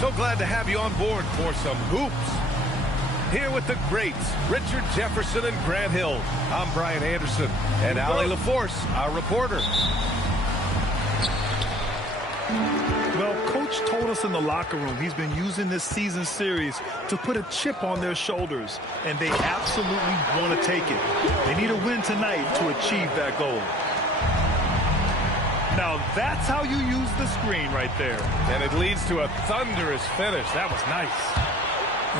So glad to have you on board for some hoops. Here with the greats, Richard Jefferson and Grant Hill. I'm Brian Anderson, and Ali LaForce, our reporter. Well, Coach told us in the locker room he's been using this season series to put a chip on their shoulders, and they absolutely want to take it. They need a win tonight to achieve that goal. Now, that's how you use the screen right there. And it leads to a thunderous finish. That was nice.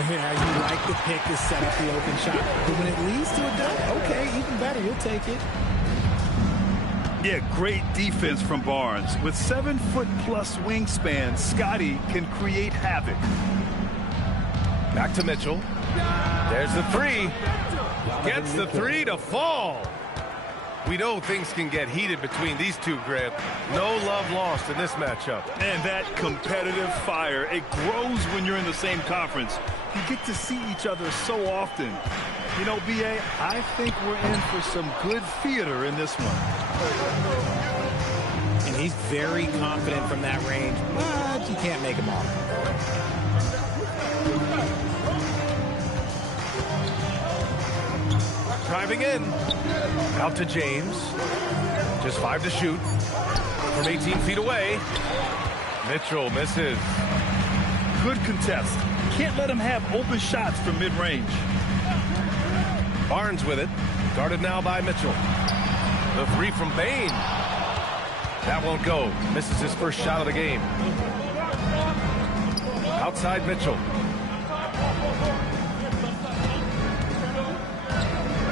Yeah, you like the pick to set up the open shot. But when it leads to a dunk, okay, even better, you'll take it. Yeah, great defense from Barnes. With 7-foot-plus wingspan, Scotty can create havoc. Back to Mitchell. There's the three. Gets the three to fall. We know things can get heated between these two, Grant. No love lost in this matchup. And that competitive fire, it grows when you're in the same conference. You get to see each other so often. You know, B.A., I think we're in for some good theater in this one. And he's very confident from that range, but you can't make him off. Driving in. Out to James. Just 5 to shoot. From 18 feet away. Mitchell misses. Good contest. Can't let him have open shots from mid-range. Barnes with it. Guarded now by Mitchell. The three from Bain. That won't go. Misses his first shot of the game. Outside Mitchell.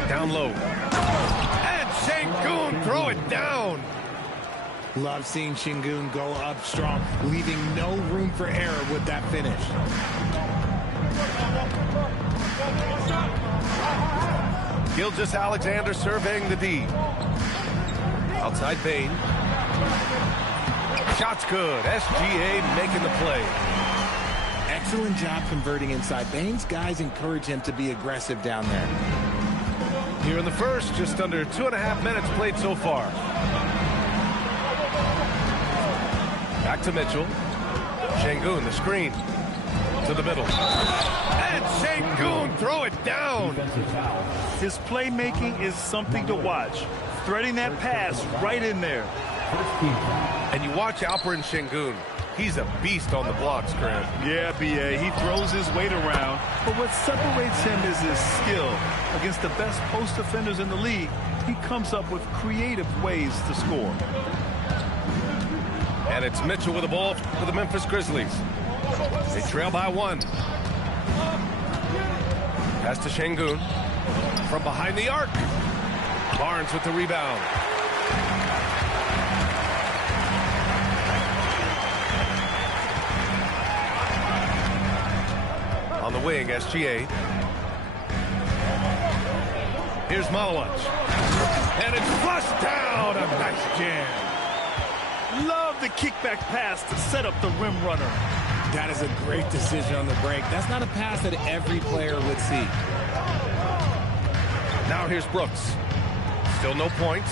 Down low. And Sengun throw it down. Love seeing Sengun go up strong, leaving no room for error with that finish. Gilgeous-Alexander surveying the D. Outside Bain. Shot's good. SGA making the play. Excellent job converting inside. Bain's guys encourage him to be aggressive down there. Here in the first, just under 2.5 minutes played so far. Back to Mitchell. Sengun, the screen. To the middle. And Sengun throw it down. His playmaking is something to watch. Threading that pass right in there. And you watch Alperen Sengun. He's a beast on the blocks, Grant. Yeah, B.A., he throws his weight around, but what separates him is his skill. Against the best post defenders in the league, he comes up with creative ways to score. And it's Mitchell with the ball for the Memphis Grizzlies. They trail by 1. Pass to Sengun. From behind the arc. Barnes with the rebound. On the wing, SGA. Here's Malawich. And it's flushed down. A nice jam. Love the kickback pass to set up the rim runner. That is a great decision on the break. That's not a pass that every player would see. Now here's Brooks. Still no points.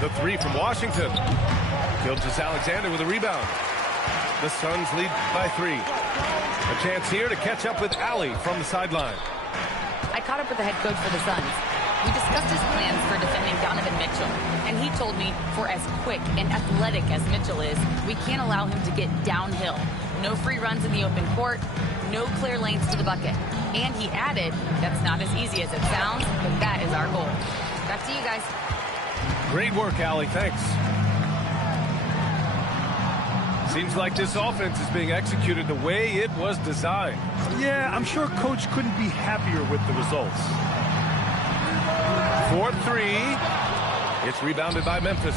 The three from Washington. Gilgeous-Alexander with a rebound. The Suns lead by 3. A chance here to catch up with Ali from the sideline. I caught up with the head coach for the Suns. We discussed his plans for defending Donovan Mitchell, and he told me for as quick and athletic as Mitchell is, we can't allow him to get downhill. No free runs in the open court, no clear lanes to the bucket. And he added, that's not as easy as it sounds, but that is our goal. Back to you guys. Great work, Ali. Thanks. Seems like this offense is being executed the way it was designed. Yeah, I'm sure Coach couldn't be happier with the results. 4-3. It's rebounded by Memphis.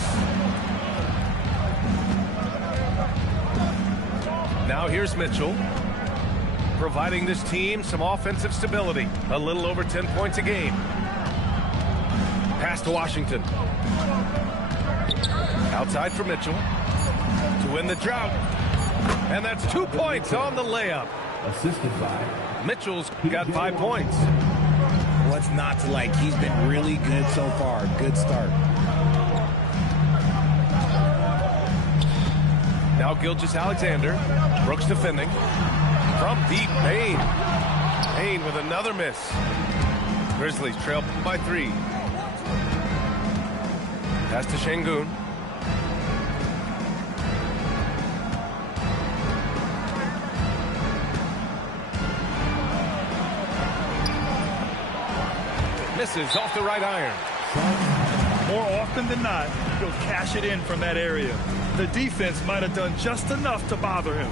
Now here's Mitchell, providing this team some offensive stability. A little over 10 points a game. Pass to Washington. Outside for Mitchell to win the drought. And that's 2 points on the layup. Assisted by Mitchell's got 5 points. What's not to like? He's been really good so far. Good start. Now Gilgeous-Alexander. Brooks defending. From deep, Payne. Payne with another miss. Grizzlies trail by 3. Pass to Şengün. Misses off the right iron. More often than not, he'll cash it in from that area. The defense might have done just enough to bother him.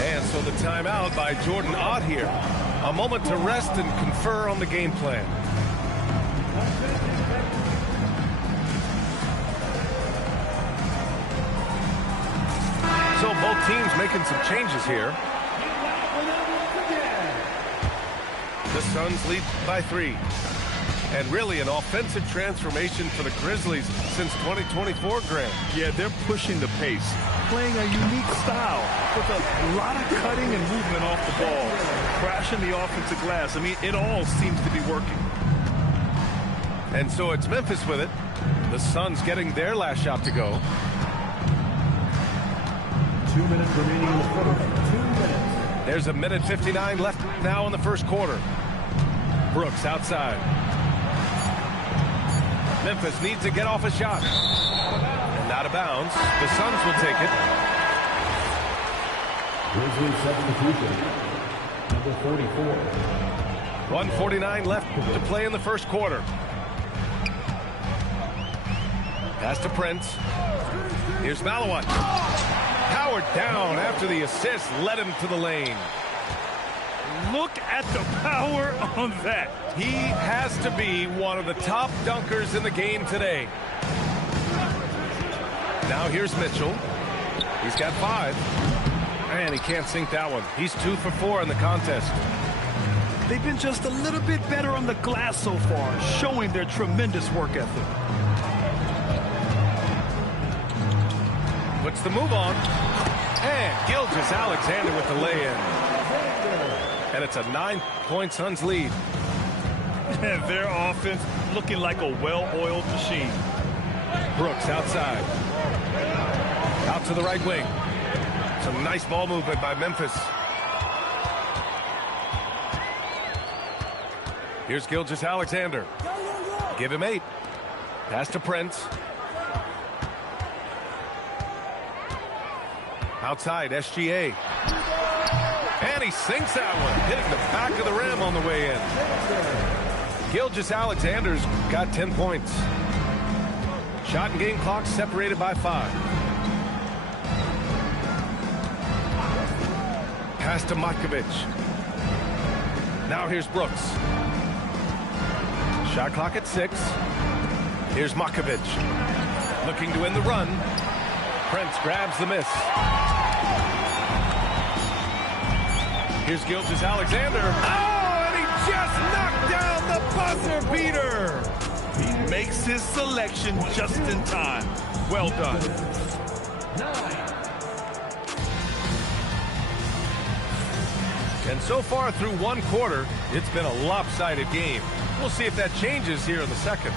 And so the timeout by Jordan Ott here. A moment to rest and confer on the game plan. So both teams making some changes here. The Suns lead by 3. And really an offensive transformation for the Grizzlies since 2024, Grant. Yeah, they're pushing the pace, playing a unique style with a lot of cutting and movement off the ball, crashing the offensive glass. I mean, it all seems to be working. And so it's Memphis with it. The Suns getting their last shot to go. 2 minutes remaining in the quarter. 2 minutes. There's a minute 59 left now in the first quarter. Brooks outside. Memphis needs to get off a shot. And out of bounds. The Suns will take it. Grizzlies substitution. Number 44. 1:49 left to play in the first quarter. Pass to Prince. Here's Malawat. Powered down after the assist led him to the lane. Look at the power on that. He has to be one of the top dunkers in the game today. Now here's Mitchell. He's got 5. And he can't sink that one. He's 2 for 4 in the contest. They've been just a little bit better on the glass so far, showing their tremendous work ethic. Puts the move on. And Gilgeous-Alexander with the lay-in. And it's a 9-point Suns lead. And their offense looking like a well-oiled machine. Brooks outside. Out to the right wing. Some nice ball movement by Memphis. Here's Gilgeous-Alexander. Give him 8. Pass to Prince. Outside, SGA. And he sinks that one, hitting the back of the rim on the way in. Gilgeous-Alexander's got 10 points. Shot and game clock separated by 5. Pass to Matkovic. Now here's Brooks. Shot clock at 6. Here's Matkovic. Looking to win the run. Prince grabs the miss. Here's Gilgeous-Alexander. Oh, and he just knocked down the buzzer beater. He makes his selection just in time. Well done. 9. And so far through one quarter, it's been a lopsided game. We'll see if that changes here in the second.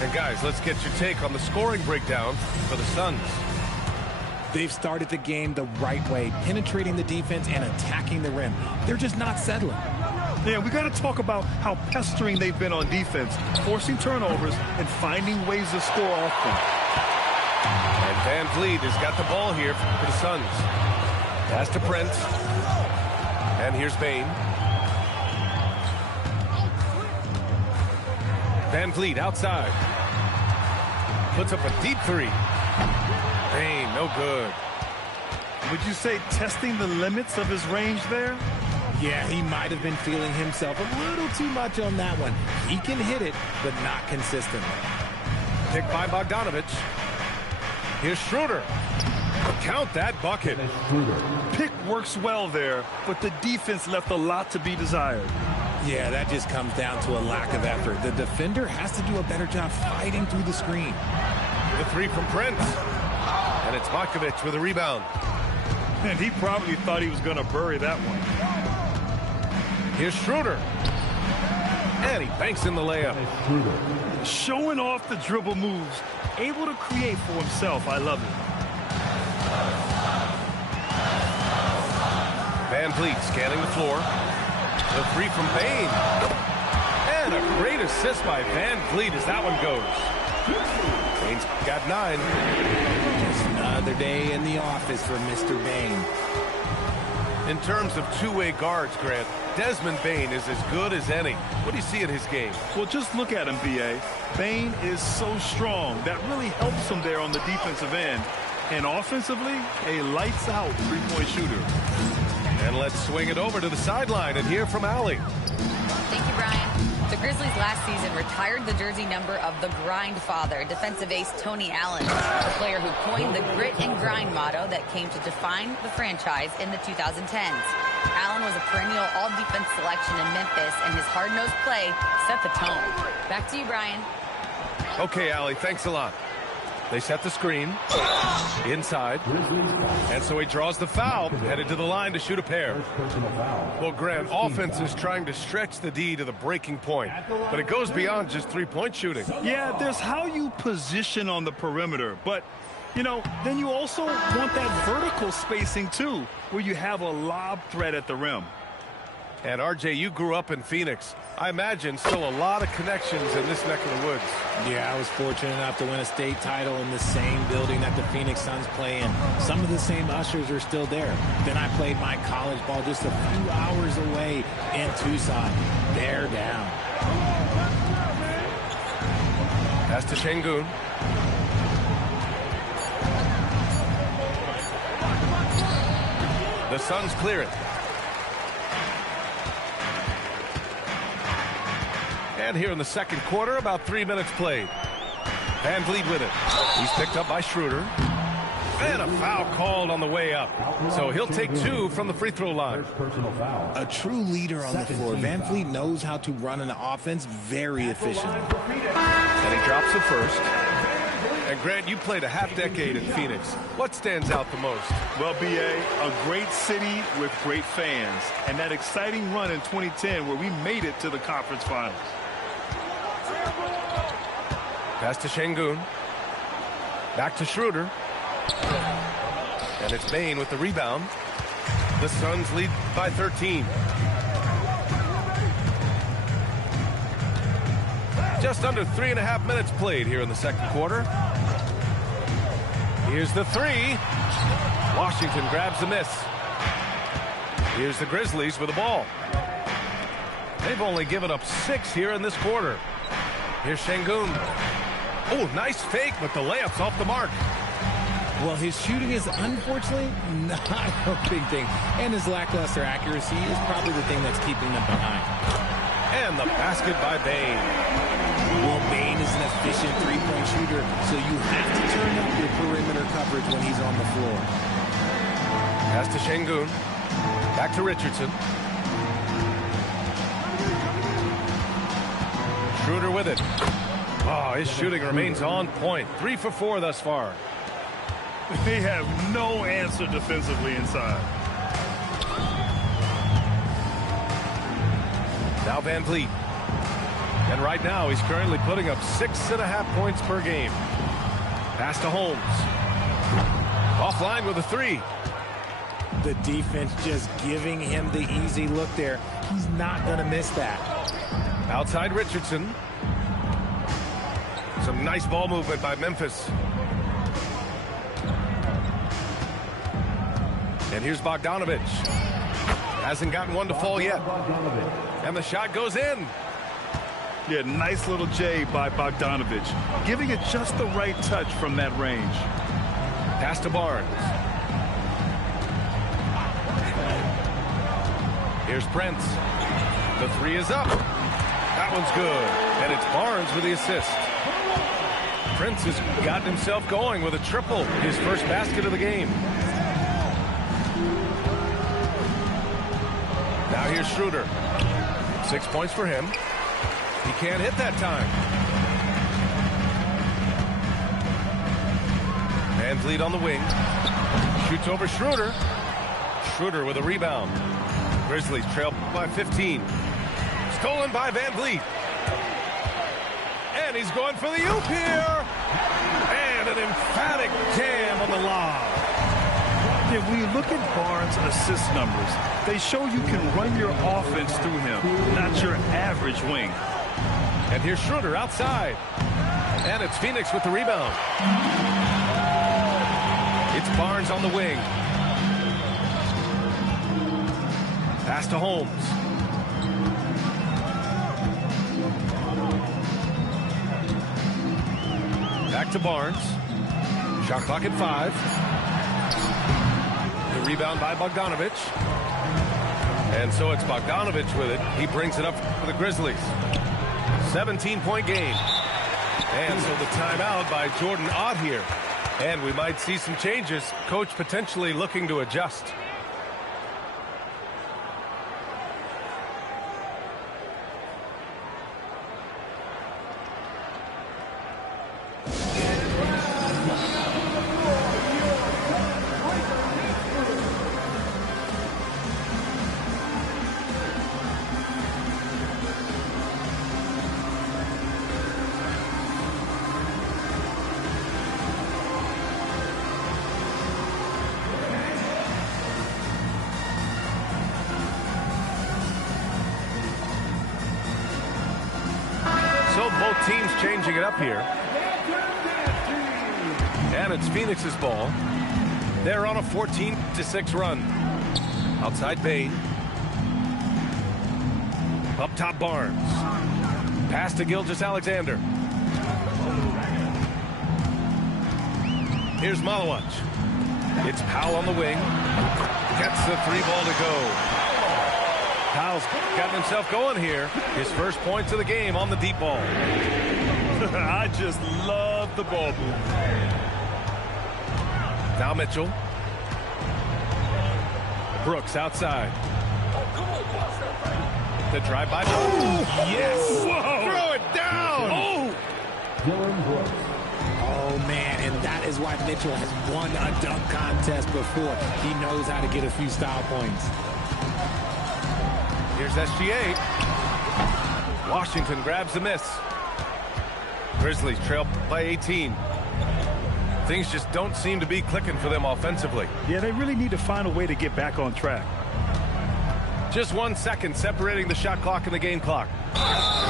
And guys, let's get your take on the scoring breakdown for the Suns. They've started the game the right way, penetrating the defense and attacking the rim. They're just not settling. Yeah, we got to talk about how pestering they've been on defense, forcing turnovers and finding ways to score off them. And Van Vliet has got the ball here for the Suns. Pass to Prince. And here's Payne. Van Vliet outside. Puts up a deep 3. Payne, no good. Would you say testing the limits of his range there? Yeah, he might have been feeling himself a little too much on that one. He can hit it, but not consistently. Picked by Bogdanovic. Here's Schroeder. Count that bucket. Pick works well there, but the defense left a lot to be desired. Yeah, that just comes down to a lack of effort. The defender has to do a better job fighting through the screen. The 3 from Prince. And it's Matkovic with a rebound. And he probably thought he was going to bury that one. Here's Schroeder. And he banks in the layup. Showing off the dribble moves. Able to create for himself. I love it. Van Vliet scanning the floor. The three from Bane. And a great assist by Van Vliet as that one goes. Bane's got 9. Just another day in the office for Mr. Bane. In terms of two-way guards, Grant, Desmond Bane is as good as any. What do you see in his game? Well, just look at him, B.A. Bane is so strong. That really helps him there on the defensive end. And offensively, a lights-out three-point shooter. And let's swing it over to the sideline and hear from Allie. Thank you, Brian. The Grizzlies last season retired the jersey number of the grind father, defensive ace Tony Allen, the player who coined the grit and grind motto that came to define the franchise in the 2010s. Allen was a perennial all-defense selection in Memphis, and his hard-nosed play set the tone. Back to you, Brian. Okay, Allie, thanks a lot. They set the screen inside, and so he draws the foul, headed to the line to shoot a pair. Well, Grant, offense is trying to stretch the D to the breaking point, but it goes beyond just three-point shooting. Yeah, there's how you position on the perimeter, but, you know, then you also want that vertical spacing, too, where you have a lob threat at the rim. And, RJ, you grew up in Phoenix. I imagine still a lot of connections in this neck of the woods. Yeah, I was fortunate enough to win a state title in the same building that the Phoenix Suns play in. Some of the same ushers are still there. Then I played my college ball just a few hours away in Tucson. They're down. Pass to Şengün. The Suns clear it. And here in the second quarter, about 3 minutes played. Van Vliet with it. He's picked up by Schroeder. And a foul called on the way up. So he'll take 2 from the free throw line. A true leader on the floor. Van Vliet knows how to run an offense very efficiently. And he drops the first. And Grant, you played a half decade in Phoenix. What stands out the most? Well, B.A., a great city with great fans. And that exciting run in 2010 where we made it to the conference finals. Pass to Şengün. Back to Schroeder. And it's Bane with the rebound. The Suns lead by 13. Just under 3.5 minutes played here in the second quarter. Here's the three. Washington grabs the miss. Here's the Grizzlies with the ball. They've only given up 6 here in this quarter. Here's Şengün. Oh, nice fake, but the layup's off the mark. Well, his shooting is unfortunately not a big thing. And his lackluster accuracy is probably the thing that's keeping them behind. And the basket by Bane. Well, Bane is an efficient three-point shooter, so you have to turn up your perimeter coverage when he's on the floor. Pass to Şengün. Back to Richardson. Schroeder with it. Oh, his shooting remains on point. 3 for 4 thus far. They have no answer defensively inside. Now Van Vliet. And right now he's currently putting up 6.5 points per game. Pass to Holmes. Offline with a 3. The defense just giving him the easy look there. He's not going to miss that. Outside Richardson. Some nice ball movement by Memphis. And here's Bogdanović. Hasn't gotten one to fall yet. And the shot goes in. Yeah, nice little J by Bogdanović. Giving it just the right touch from that range. Pass to Barnes. Here's Prince. The 3 is up. That one's good. And it's Barnes with the assist. Prince has gotten himself going with a triple. His first basket of the game. Now here's Schroeder. 6 points for him. He can't hit that time. Van Vliet on the wing. Shoots over Schroeder. Schroeder with a rebound. Grizzlies trail by 15. Stolen by Van Vliet. And he's going for the oop here. And an emphatic jam on the lob. Yeah, when you look at Barnes' assist numbers, they show you can run your offense through him, not your average wing. And here's Schroeder outside. And it's Phoenix with the rebound. It's Barnes on the wing. Pass to Holmes. Back to Barnes. Shot clock at 5. The rebound by Bogdanovich. And so it's Bogdanovich with it. He brings it up for the Grizzlies. 17-point game. And so the timeout by Jordan Ott here. And we might see some changes. Coach potentially looking to adjust. Both teams changing it up here. And it's Phoenix's ball. They're on a 14-6 run. Outside Bain. Up top Barnes. Pass to Gilgeous-Alexander. Here's Malawach. It's Powell on the wing. Gets the 3-ball to go. Powell's gotten himself going here. His first points of the game on the deep ball. I just love the ball move. Now Mitchell. Brooks outside. The drive by. Oh, yes. Whoa. Throw it down. Oh. Dylan Brooks. Oh, man, and that is why Mitchell has won a dunk contest before. He knows how to get a few style points. Here's SGA. Washington grabs the miss. Grizzlies trail by 18. Things just don't seem to be clicking for them offensively. Yeah, they really need to find a way to get back on track. Just 1 second separating the shot clock and the game clock.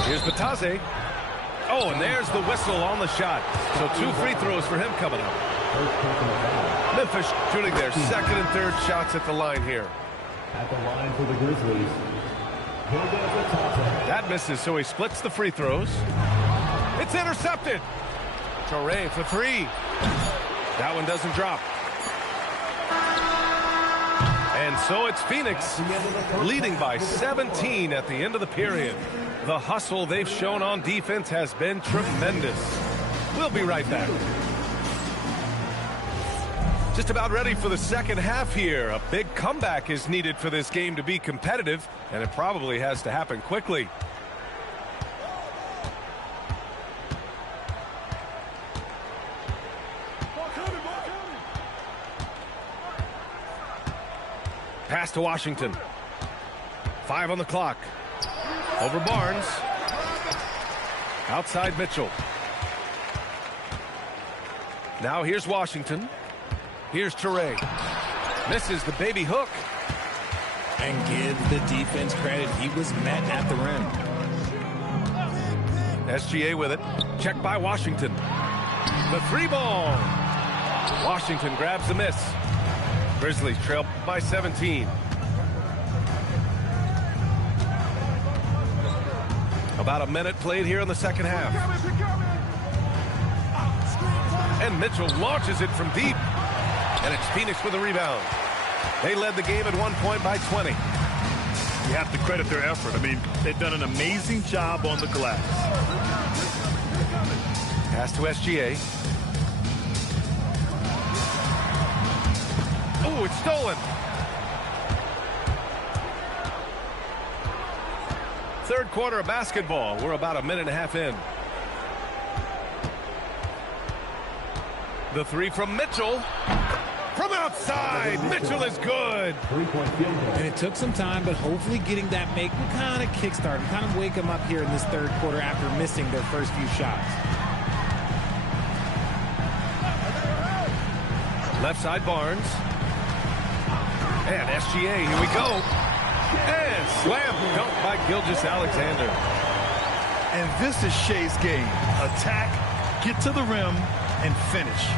Here's Batase. Oh, and there's the whistle on the shot. So 2 free throws for him coming up. Memphis shooting their second and third shots at the line here. At the line for the Grizzlies. That misses, so he splits the free throws. It's intercepted. Torrey for 3. That one doesn't drop. And so it's Phoenix leading by 17 at the end of the period. The hustle they've shown on defense has been tremendous. We'll be right back. Just about ready for the second half here. A big comeback is needed for this game to be competitive, and it probably has to happen quickly. Pass to Washington. 5 on the clock. Over Barnes. Outside Mitchell. Now here's Washington. Here's Torrey. Misses the baby hook. And give the defense credit. He was met at the rim. SGA with it. Checked by Washington. The 3-ball. Washington grabs the miss. Grizzlies trail by 17. About a minute played here in the second half. And Mitchell launches it from deep. And it's Phoenix with a rebound. They led the game at 1 point by 20. You have to credit their effort. I mean, they've done an amazing job on the glass. Pass to SGA. Oh, it's stolen. Third quarter of basketball. We're about a minute and a half in. The 3 from Mitchell. from outside. Mitchell is good. And it took some time, but hopefully getting that make will kind of kickstart and kind of wake them up here in this third quarter after missing their first few shots. Left side Barnes. And SGA, here we go. And slam dunk by Gilgeous-Alexander. And this is Shea's game. Attack, get to the rim, and finish.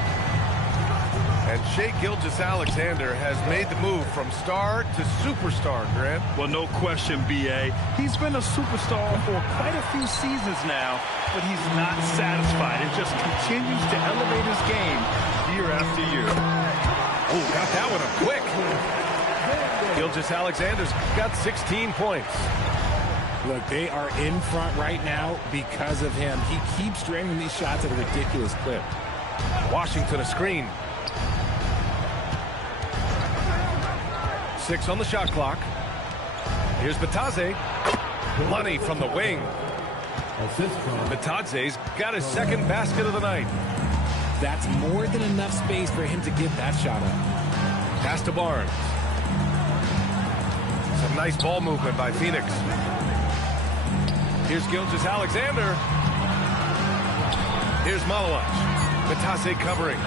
And Shai Gilgeous-Alexander has made the move from star to superstar, Grant. Well, no question, B.A. He's been a superstar for quite a few seasons now, but he's not satisfied. It just continues to elevate his game year after year. Oh, got that one up quick. Gilgeous-Alexander's got 16 points. Look, they are in front right now because of him. He keeps draining these shots at a ridiculous clip. Washington a screen. 6 on the shot clock. Here's Batadze. Money from the wing. Batadze's got his second basket of the night. That's more than enough space for him to get that shot up. Pass to Barnes. Some nice ball movement by Phoenix. Here's Gilgeous-Alexander. Here's Malawach. Batadze covering.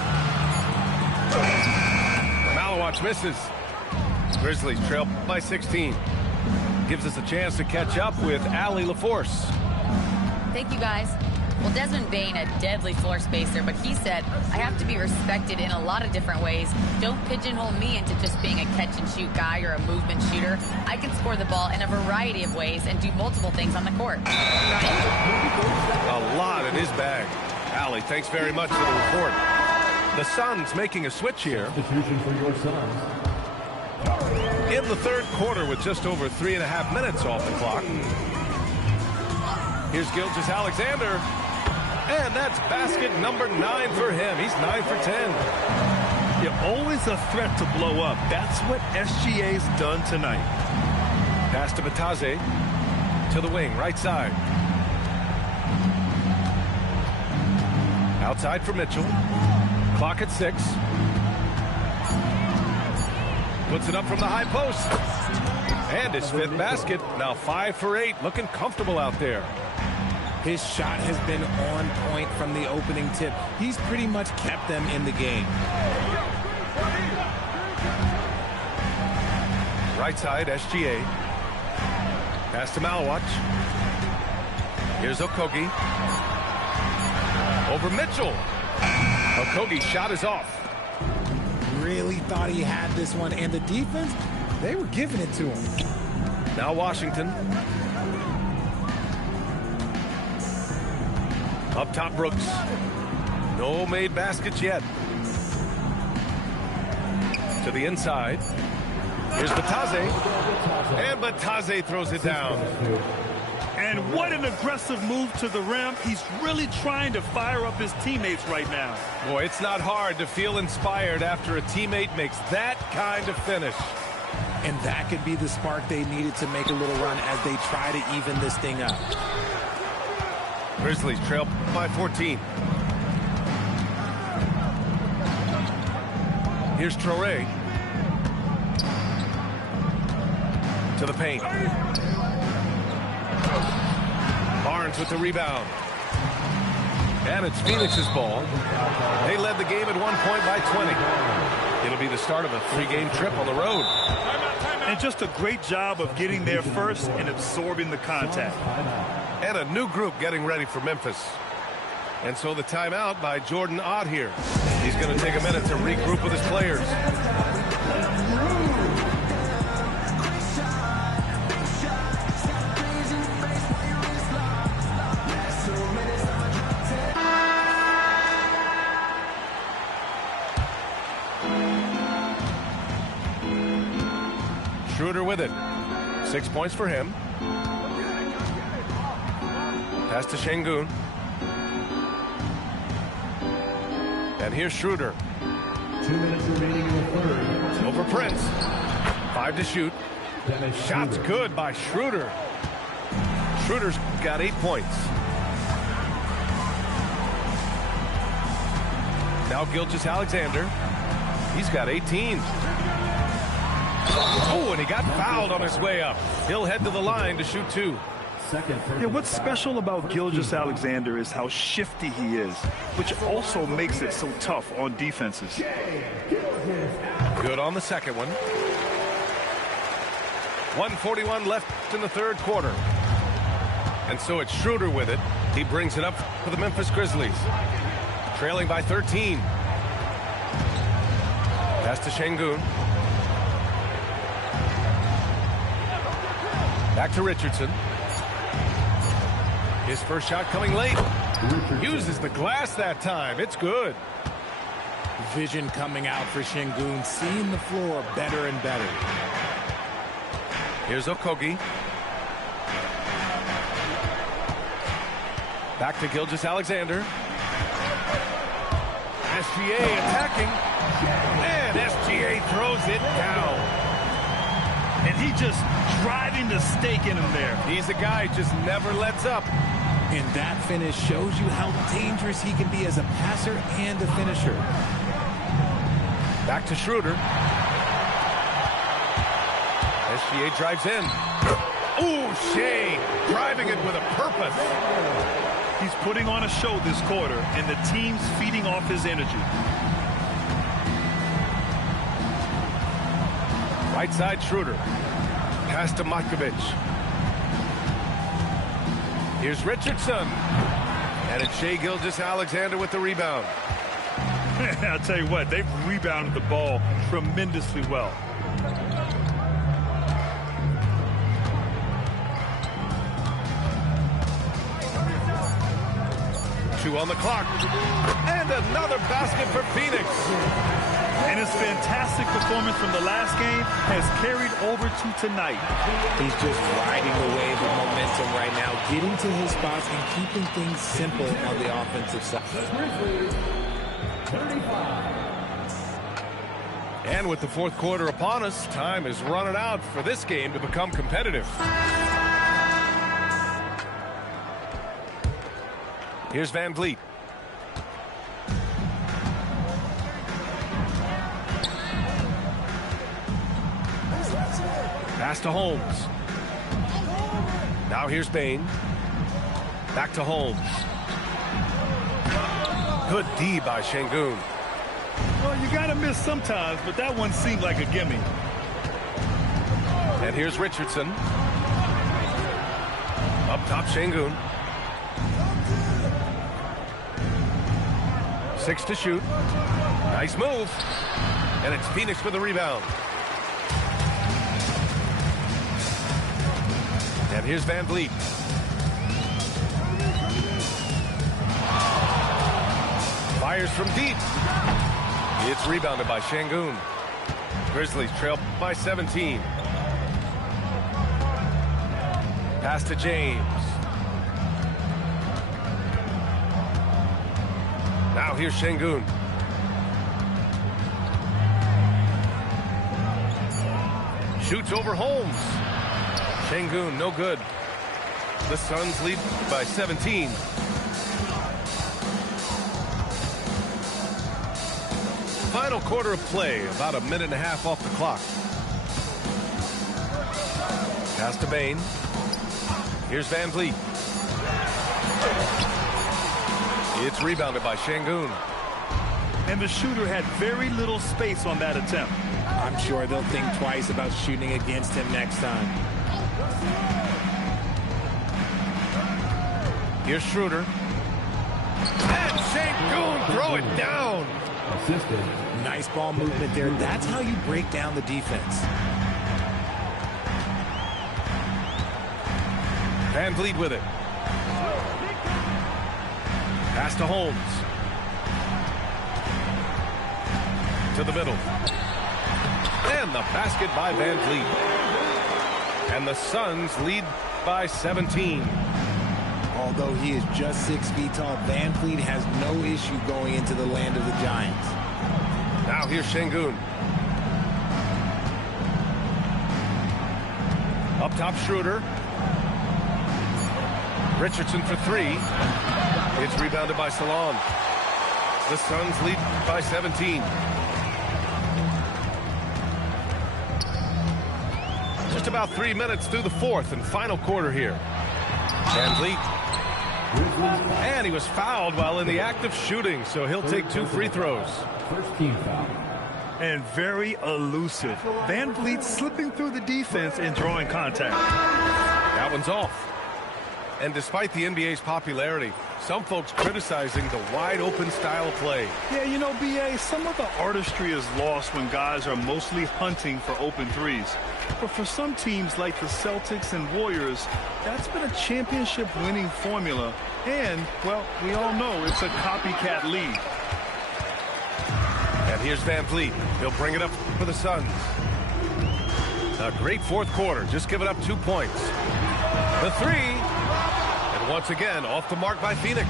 Malawach misses. Grizzlies trail by 16. Gives us a chance to catch up with Allie LaForce. Thank you, guys. Well, Desmond Bane, a deadly floor spacer, but he said, I have to be respected in a lot of different ways. Don't pigeonhole me into just being a catch-and-shoot guy or a movement shooter. I can score the ball in a variety of ways and do multiple things on the court. A lot in his bag. Allie, thanks very much for the report. The Suns making a switch here. Substitution for your Suns. In the third quarter with just over 3.5 minutes off the clock. Here's Gilgeous-Alexander. And that's basket number 9 for him. He's 9 for 10. You're always a threat to blow up. That's what SGA's done tonight. Pass to Batadze. To the wing, right side. Outside for Mitchell. Clock at 6. Puts it up from the high post. And his 5th basket. Now 5 for 8. Looking comfortable out there. His shot has been on point from the opening tip. He's pretty much kept them in the game. Right side, SGA. Pass to Malawach. Here's Okogie. Over Mitchell. Okogie's shot is off. Really thought he had this one, and the defense, they were giving it to him. Now Washington. Up top, Brooks. No made baskets yet. To the inside. Here's Batadze. And Batadze throws it down. And what an aggressive move to the rim. He's really trying to fire up his teammates right now. Boy, it's not hard to feel inspired after a teammate makes that kind of finish. And that could be the spark they needed to make a little run as they try to even this thing up. Grizzlies trail by 14. Here's Traore. To the paint. Barnes with the rebound. And it's Phoenix's ball. They led the game at one point by 20. It'll be the start of a 3-game trip on the road. And just a great job of getting there first and absorbing the contact. And a new group getting ready for Memphis. And so the timeout by Jordan Ott here. He's going to take a minute to regroup with his players. Schroeder with it. 6 points for him. Pass to Şengün. And here's Schroeder. 2 minutes remaining in the third. Over Prince. 5 to shoot. Shot's good by Schroeder. Schroeder's got 8 points. Now Gilgeous-Alexander. He's got 18. Oh, and he got fouled on his way up. He'll head to the line to shoot 2. Yeah, what's special about Gilgeous-Alexander is how shifty he is, which also makes it so tough on defenses. Good on the second one. 1:41 left in the third quarter. And so it's Schroeder with it. He brings it up for the Memphis Grizzlies. Trailing by 13. Pass to Şengün. Back to Richardson. His first shot coming late. Uses the glass that time. It's good. Vision coming out for Şengün, seeing the floor better and better. Here's Okogie. Back to Gilgeous-Alexander. SGA attacking. And SGA throws it down. And he just driving the stake in him there. He's a guy who just never lets up. And that finish shows you how dangerous he can be as a passer and a finisher. Back to Schroeder. SGA drives in. Ooh, Shea driving it with a purpose. He's putting on a show this quarter, and the team's feeding off his energy. Right side, Schroeder. Pass to Matkovic. Here's Richardson. And it's Shai Gilgeous-Alexander with the rebound. I'll tell you what, they've rebounded the ball tremendously well. Two on the clock. And another basket for Phoenix. And his fantastic performance from the last game has carried over to tonight. He's just riding the wave of momentum right now, getting to his spots and keeping things simple on the offensive side. And with the fourth quarter upon us, time is running out for this game to become competitive. Here's Van Vliet. Pass to Holmes. Now here's Bane. Back to Holmes. Good D by Şengün. Well, you got to miss sometimes, but that one seemed like a gimme. And here's Richardson. Up top, Şengün. 6 to shoot. Nice move. And it's Phoenix with the rebound. And here's Van Vliet. Fires from deep. It's rebounded by Şengün. Grizzlies trail by 17. Pass to James. Now here's Şengün. Shoots over Holmes. Şengün, no good. The Suns lead by 17. Final quarter of play, about a minute and a half off the clock. Pass to Bane. Here's Van Vliet. It's rebounded by Şengün. And the shooter had very little space on that attempt. I'm sure they'll think twice about shooting against him next time. Here's Schroeder. And Şengün throw it down. Assisted. Nice ball movement there. That's how you break down the defense. Van Vliet with it. Pass to Holmes. To the middle. And the basket by Van Vliet. And the Suns lead by 17. Although he is just 6 feet tall, Van Vliet has no issue going into the land of the Giants. Now here's Şengün. Up top, Schroeder. Richardson for 3. It's rebounded by Salon. The Suns lead by 17. Just about 3 minutes through the fourth and final quarter here. Van Vliet. And he was fouled while in the act of shooting, so he'll take 2 free throws. First team foul. And very elusive. Van Vliet slipping through the defense and drawing contact. That one's off. And despite the NBA's popularity, some folks criticizing the wide-open style of play. Yeah, you know, B.A., some of the artistry is lost when guys are mostly hunting for open threes. But for some teams like the Celtics and Warriors, that's been a championship-winning formula. And, well, we all know it's a copycat league. And here's Van Vliet. He'll bring it up for the Suns. A great fourth quarter, just giving up 2 points. The three. Once again, off the mark by Phoenix.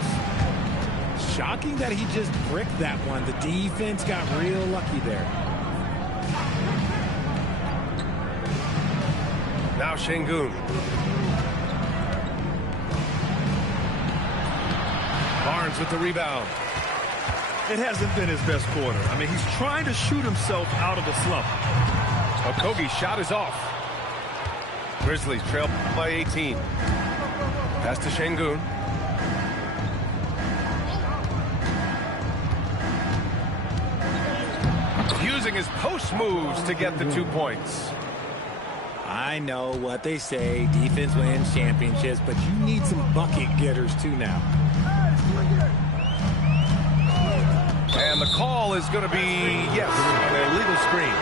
Shocking that he just bricked that one. The defense got real lucky there. Now Şengün. Barnes with the rebound. It hasn't been his best quarter. I mean, he's trying to shoot himself out of the slump. Okogie's shot is off. Grizzlies trail by 18. Pass to Şengün. Using his post moves to get the 2 points. I know what they say, defense wins championships, but you need some bucket getters too now. And the call is going to be, yes, an illegal screen.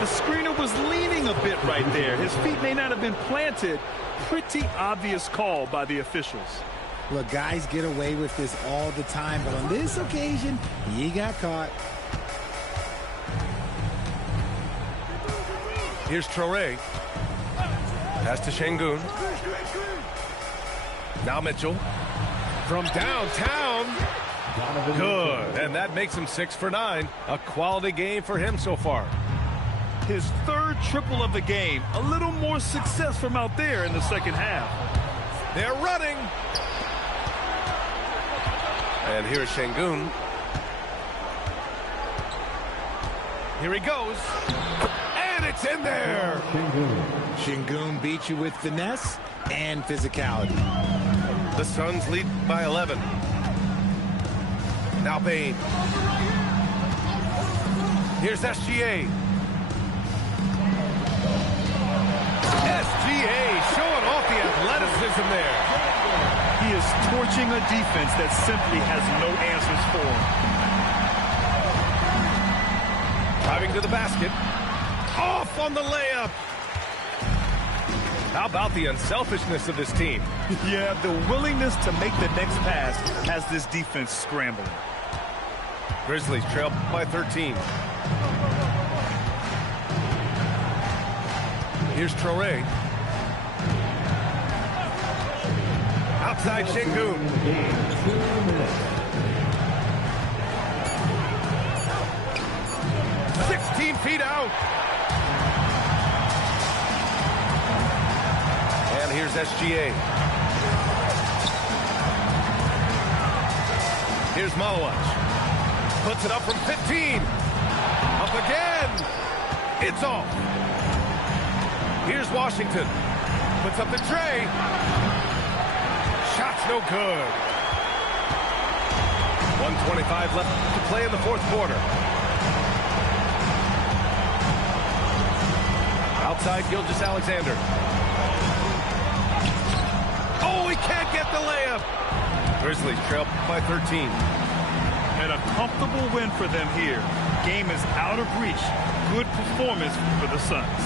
The screener was leaning a bit right there. His feet may not have been planted. Pretty obvious call by the officials. Look, guys get away with this all the time, but on this occasion, he got caught. Here's Traoré. Pass to Şengün. Now Mitchell. From downtown. Good. And that makes him 6 for 9. A quality game for him so far. His third triple of the game. A little more success from out there in the second half. They're running. And here's Şengün. Here he goes. And it's in there. Şengün beat you with finesse and physicality. The Suns lead by 11. Now Payne. Here's SGA. SGA showing off the athleticism there. He is torching a defense that simply has no answers for him. Driving to the basket. Off on the layup. How about the unselfishness of this team? Yeah, the willingness to make the next pass has this defense scrambling. Grizzlies trail by 13. Here's Traoré. Outside Şengün. 16 feet out. And here's SGA. Here's Malawach. Puts it up from 15. Up again. It's off. Here's Washington. Puts up the tray. Shot's no good. 1:25 left to play in the fourth quarter. Outside Gilgeous-Alexander. Oh, he can't get the layup. Grizzlies trail by 13. And a comfortable win for them here. Game is out of reach. Good performance for the Suns.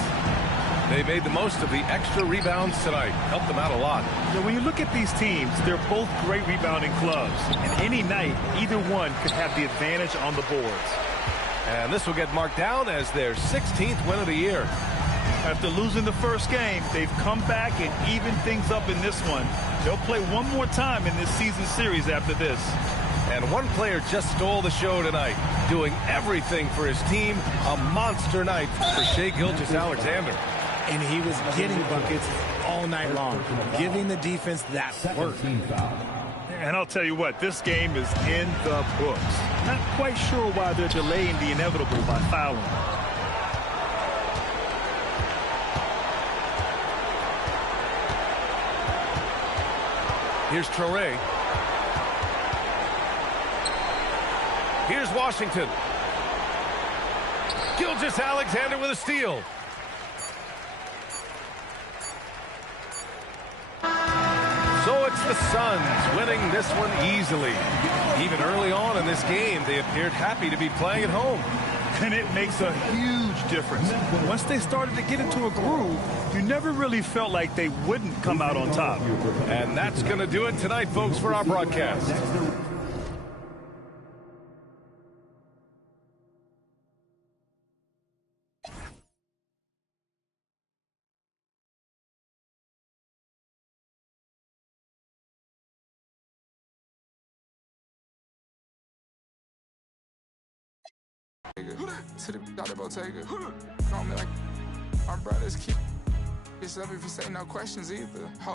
They made the most of the extra rebounds tonight. Helped them out a lot. Now, when you look at these teams, they're both great rebounding clubs. And any night, either one could have the advantage on the boards. And this will get marked down as their 16th win of the year. After losing the first game, they've come back and evened things up in this one. They'll play one more time in this season series after this. And one player just stole the show tonight, doing everything for his team. A monster night for Shai Gilgeous-Alexander. And he was getting buckets all night long, giving the defense that work. And I'll tell you what, this game is in the books. Not quite sure why they're delaying the inevitable by fouling. Here's Traore. Here's Washington. Gilgeous-Alexander with a steal. So it's the Suns winning this one easily. Even early on in this game, they appeared happy to be playing at home. And it makes a huge difference. Once they started to get into a groove, you never really felt like they wouldn't come out on top. And that's going to do it tonight, folks, for our broadcast. To the out of Bottega. Call me like my brothers keep yourself if you say no questions either. Hope